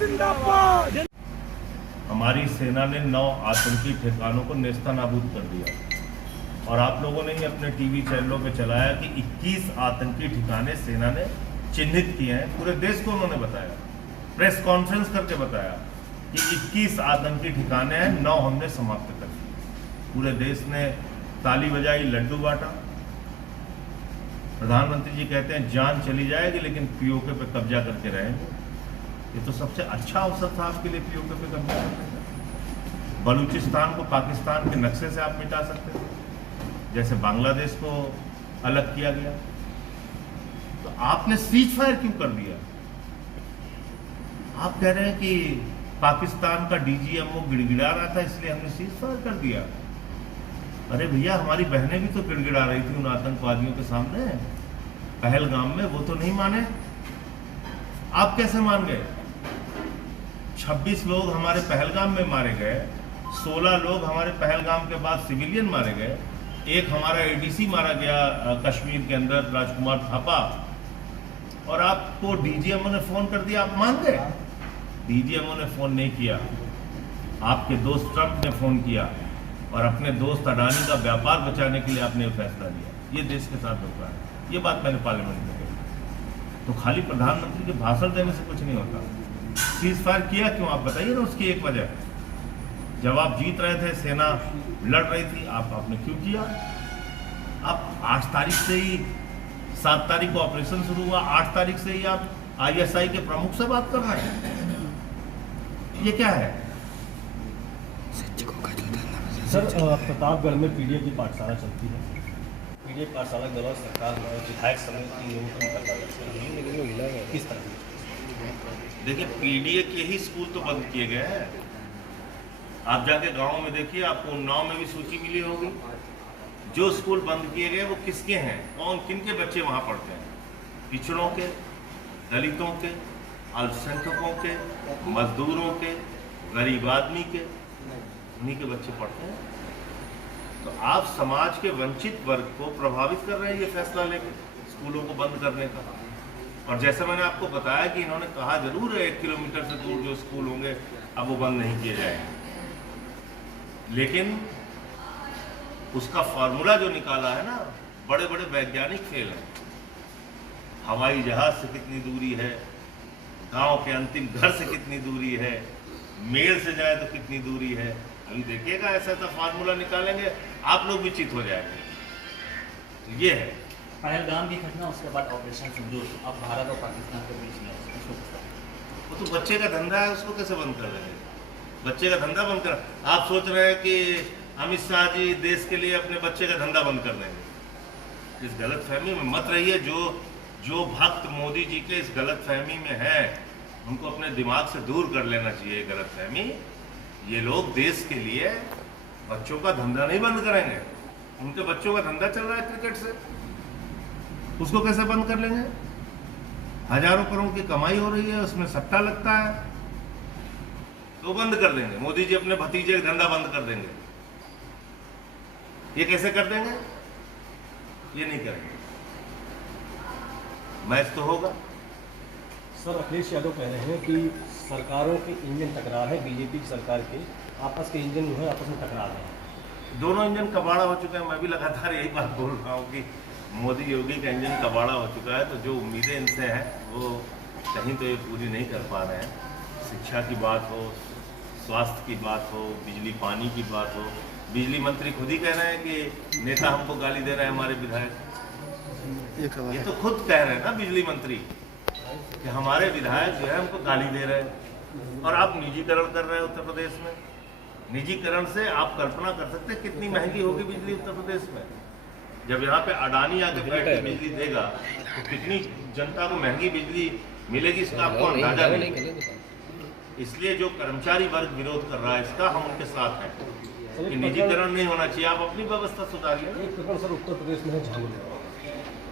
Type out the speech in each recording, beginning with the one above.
जिंदाबाद। हमारी सेना ने 9 आतंकी ठिकानों को नेस्तनाबूद कर दिया और आप लोगों ने ही अपने टीवी चैनलों पे चलाया कि 21 आतंकी ठिकाने सेना ने चिन्हित किए हैं। पूरे देश को उन्होंने बताया, प्रेस कॉन्फ्रेंस करके बताया कि 21 आतंकी ठिकाने हैं, 9 हमने समाप्त कर दिए। पूरे देश ने ताली बजाई, लड्डू बांटा। प्रधानमंत्री जी कहते हैं जान चली जाएगी लेकिन पीओके पे कब्जा करके रहेंगे। ये तो सबसे अच्छा अवसर था आपके लिए पीओके पे कब्जा करने का। बलूचिस्तान को पाकिस्तान के नक्शे से आप मिटा सकते थे, जैसे बांग्लादेश को अलग किया गया। तो आपने सीज फायर क्यों कर दिया? आप कह रहे हैं कि पाकिस्तान का डीजीएमओ गिड़गिड़ा रहा था इसलिए हमने सीज फायर कर दिया। अरे भैया, हमारी बहनें भी तो गिड़गिड़ा रही थी उन आतंकवादियों के सामने पहलगाम में, वो तो नहीं माने। आप कैसे मान गए? 26 लोग हमारे पहलगाम में मारे गए, 16 लोग हमारे पहलगाम के बाद सिविलियन मारे गए, एक हमारा एडीसी मारा गया कश्मीर के अंदर, राजकुमार थापा, और आपको डीजीएमओ ने फोन कर दिया, आप मान गए? डीजीएमओ ने फोन नहीं किया, आपके दोस्त ट्रंप ने फोन किया और अपने दोस्त अडानी का व्यापार बचाने के लिए आपने ये फैसला लिया। ये देश के साथ धोखा है। ये बात मैंने पार्लियामेंट में कही। तो खाली प्रधानमंत्री के भाषण देने से कुछ नहीं होता। सीज फायर किया क्यों, आप बताइए ना उसकी एक वजह। जब आप जीत रहे थे, सेना लड़ रही थी, आपने क्यों किया? आप 8 तारीख से ही, 7 तारीख को ऑपरेशन शुरू हुआ, 8 तारीख से ही आप ISI के प्रमुख से बात कर रहे हैं। ये क्या है? सर, प्रतापगढ़ में पीडीए की पाठशाला चलती है। पीडीए पाठशाला के दौरान सरकार विधायक समिति की नियुक्ति किस तरह? देखिए, पीडीए के ही स्कूल तो बंद किए गए हैं। आप जाके गांव में देखिए, आपको उन्नाव में भी सूची मिली होगी। जो स्कूल बंद किए गए वो किसके हैं, कौन किनके बच्चे वहां पढ़ते हैं? पिछड़ों के, दलितों के, अल्पसंख्यकों के, मजदूरों के, गरीब आदमी के, उन्हीं के बच्चे पढ़ते हैं। तो आप समाज के वंचित वर्ग को प्रभावित कर रहे हैं ये फैसला लेकर स्कूलों को बंद करने का। और जैसे मैंने आपको बताया कि इन्होंने कहा जरूर है 1 किलोमीटर से दूर जो स्कूल होंगे अब वो बंद नहीं किए जाएंगे, लेकिन उसका फॉर्मूला जो निकाला है ना, बड़े बड़े वैज्ञानिक फेल हैं। हवाई जहाज से कितनी दूरी है, गांव के अंतिम घर से कितनी दूरी है, मेल से जाए तो कितनी दूरी है। अभी देखिएगा, ऐसा ऐसा फार्मूला निकालेंगे, आप लोग भी चित हो जाएंगे। तो ये है पहलगाम की घटना, उसके बाद ऑपरेशन सिंदूर, अब भारत और पाकिस्तान के बीच में वो तो बच्चे का धंधा है, उसको कैसे बंद कर देंगे? बच्चे का धंधा बंद कर, आप सोच रहे हैं कि अमित शाह जी देश के लिए अपने बच्चे का धंधा बंद कर देंगे? इस गलत फहमी में मत रहिए। जो भक्त मोदी जी के इस गलत फहमी में है, उनको अपने दिमाग से दूर कर लेना चाहिए गलत फहमी। ये लोग देश के लिए बच्चों का धंधा नहीं बंद करेंगे। उनके बच्चों का धंधा चल रहा है क्रिकेट से, उसको कैसे बंद कर लेंगे? हजारों करोड़ की कमाई हो रही है, उसमें सट्टा लगता है, तो बंद कर देंगे। मोदी जी अपने भतीजे का धंधा बंद कर देंगे। ये कैसे कर देंगे? ये नहीं करेंगे। मैच तो होगा। सर, अखिलेश यादव कह रहे हैं कि सरकारों के इंजन टकरार है, बीजेपी की सरकार के आपस के इंजन जो है आपस में टकरा रहे हैं। दोनों इंजन कबाड़ा हो चुके हैं। मैं भी लगातार यही बात बोल रहा हूँ कि मोदी योगी का इंजन कबाड़ा हो चुका है। तो जो उम्मीदें इनसे हैं वो कहीं तो ये पूरी नहीं कर पा रहे हैं। शिक्षा की बात हो, स्वास्थ्य की बात हो, बिजली पानी की बात हो। बिजली मंत्री खुद ही कह रहे हैं कि नेता हमको गाली दे रहे हैं, हमारे विधायक। ये तो खुद कह रहे हैं ना बिजली मंत्री कि हमारे विधायक जो है हमको गाली दे रहे हैं। और आप निजीकरण कर रहे हैं उत्तर प्रदेश में। निजीकरण से आप कल्पना कर सकते हैं कितनी महंगी होगी बिजली उत्तर प्रदेश में। जब यहाँ पे अडानी आके बैठ के बिजली देगा तो कितनी जनता को महंगी बिजली मिलेगी, इसका आपको अंदाजा नहीं। इसलिए जो कर्मचारी वर्ग विरोध कर रहा है इसका, हम उनके साथ हैं कि निजीकरण नहीं होना चाहिए। आप अपनी व्यवस्था सुधारिए। एक प्रकरण सर उत्तर प्रदेश में है झांगुर।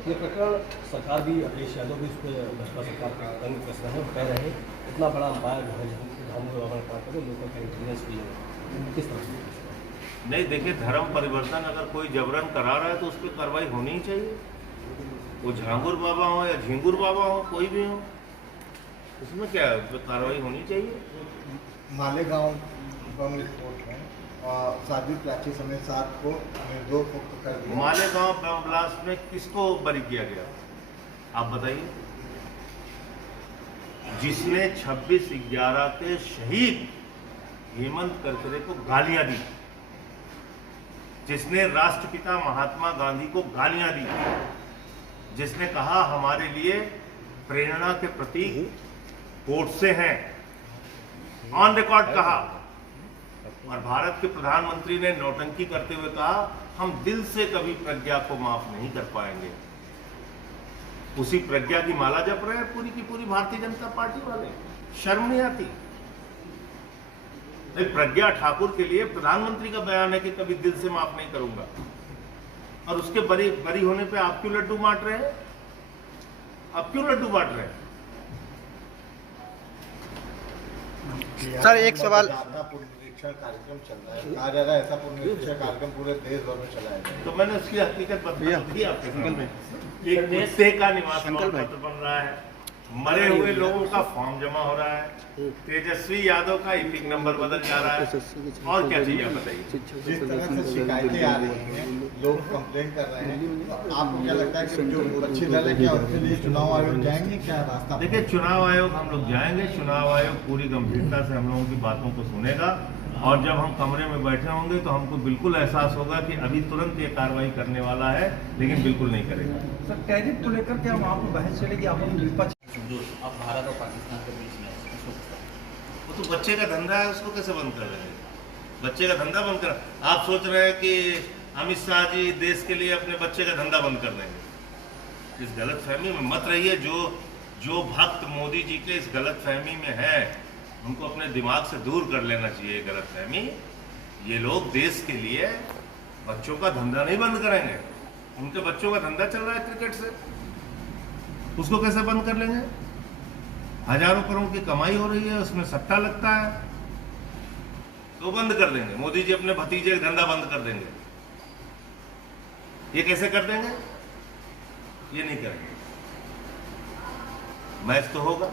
ये प्रकरण सरकार भी, अखिलेश यादव भी इस पर भाजपा सरकार का तंग कस रहे हैं, कह रहे हैं इतना बड़ा अंपायर जो है झांगुर बाबा का करें, लोगों का इंटेलिजेंस भी है। किस तरह से? नहीं, देखिए, धर्म परिवर्तन अगर कोई जबरन करा रहा है तो उस पर कार्रवाई होनी ही चाहिए। वो झांगुर बाबा हो या झिंगुर बाबा हो, कोई भी हो, उसमें क्या है, उसमें कार्रवाई होनी चाहिए। मालेगांव बम विस्फोट में साध्वी प्राची समेत 7 को निर्दोष मुक्त कर दिया। मालेगांव बम ब्लास्ट में किसको बरी किया गया, आप बताइए। जिसने 26/11 के शहीद हेमंत करकरे को गालियां दी, जिसने राष्ट्रपिता महात्मा गांधी को गालियां दी, जिसने कहा हमारे लिए प्रेरणा के प्रतीक गोडसे हैं, ऑन रिकॉर्ड कहा, और भारत के प्रधानमंत्री ने नौटंकी करते हुए कहा हम दिल से कभी प्रज्ञा को माफ नहीं कर पाएंगे। उसी प्रज्ञा की माला जप रहे हैं पूरी की पूरी भारतीय जनता पार्टी वाले। शर्म नहीं आती? प्रज्ञा ठाकुर के लिए प्रधानमंत्री का बयान है कि कभी दिल से माफ नहीं करूंगा, और उसके बरी होने पे आप क्यों लड्डू बांट रहे हैं? आप क्यों लड्डू बांट रहे हैं? सर एक सवाल, पुनरीक्षण कार्यक्रम चल रहा है, कहा जा रहा है ऐसा पुनरीक्षण कार्यक्रम पूरे देश भर में चलाया जाए। तो मैंने उसकी हकीकत बता दी आपके सामने। एक कुत्ते का निवास प्रमाण पत्र बन रहा है, मरे हुए लोगों का फॉर्म जमा हो रहा है, तेजस्वी यादव का इपिक नंबर बदल जा रहा है, और क्या चाहिए बताइए। जिस तरह से शिकायतें आ रही हैं, लोग कंप्लेन कर रहे हैं, तो आपको क्या लगता है कि जो विपक्षी दल है क्या उसके लिए चुनाव आयोग जाएंगे, क्या रास्ता? देखिए, चुनाव आयोग हम लोग जाएंगे, चुनाव आयोग पूरी गंभीरता से हम लोगों की बातों को सुनेगा, और जब हम कमरे में बैठे होंगे तो हमको बिल्कुल एहसास होगा कि अभी तुरंत ये कार्रवाई करने वाला है, लेकिन बिल्कुल नहीं करेगा। सर टैरिफ को लेकर क्या वहाँ पर बहस चलेगी? आप विपक्ष अब भारत और पाकिस्तान के बीच में इसको वो तो बच्चे का धंधा है, उसको कैसे बंद कर देंगे? बच्चे का धंधा बंद कर, आप सोच रहे हैं कि अमित शाह जी देश के लिए अपने बच्चे का धंधा बंद कर देंगे? इस गलत फहमी में मत रहिए। जो भक्त मोदी जी के इस गलत फहमी में है, उनको अपने दिमाग से दूर कर लेना चाहिए गलत फहमी। ये लोग देश के लिए बच्चों का धंधा नहीं बंद करेंगे। उनके बच्चों का धंधा चल रहा है क्रिकेट से, उसको कैसे बंद कर लेंगे? हजारों करोड़ की कमाई हो रही है, उसमें सट्टा लगता है, तो बंद कर देंगे। मोदी जी अपने भतीजे का धंधा बंद कर देंगे। ये कैसे कर देंगे? ये नहीं करेंगे। मैच तो होगा।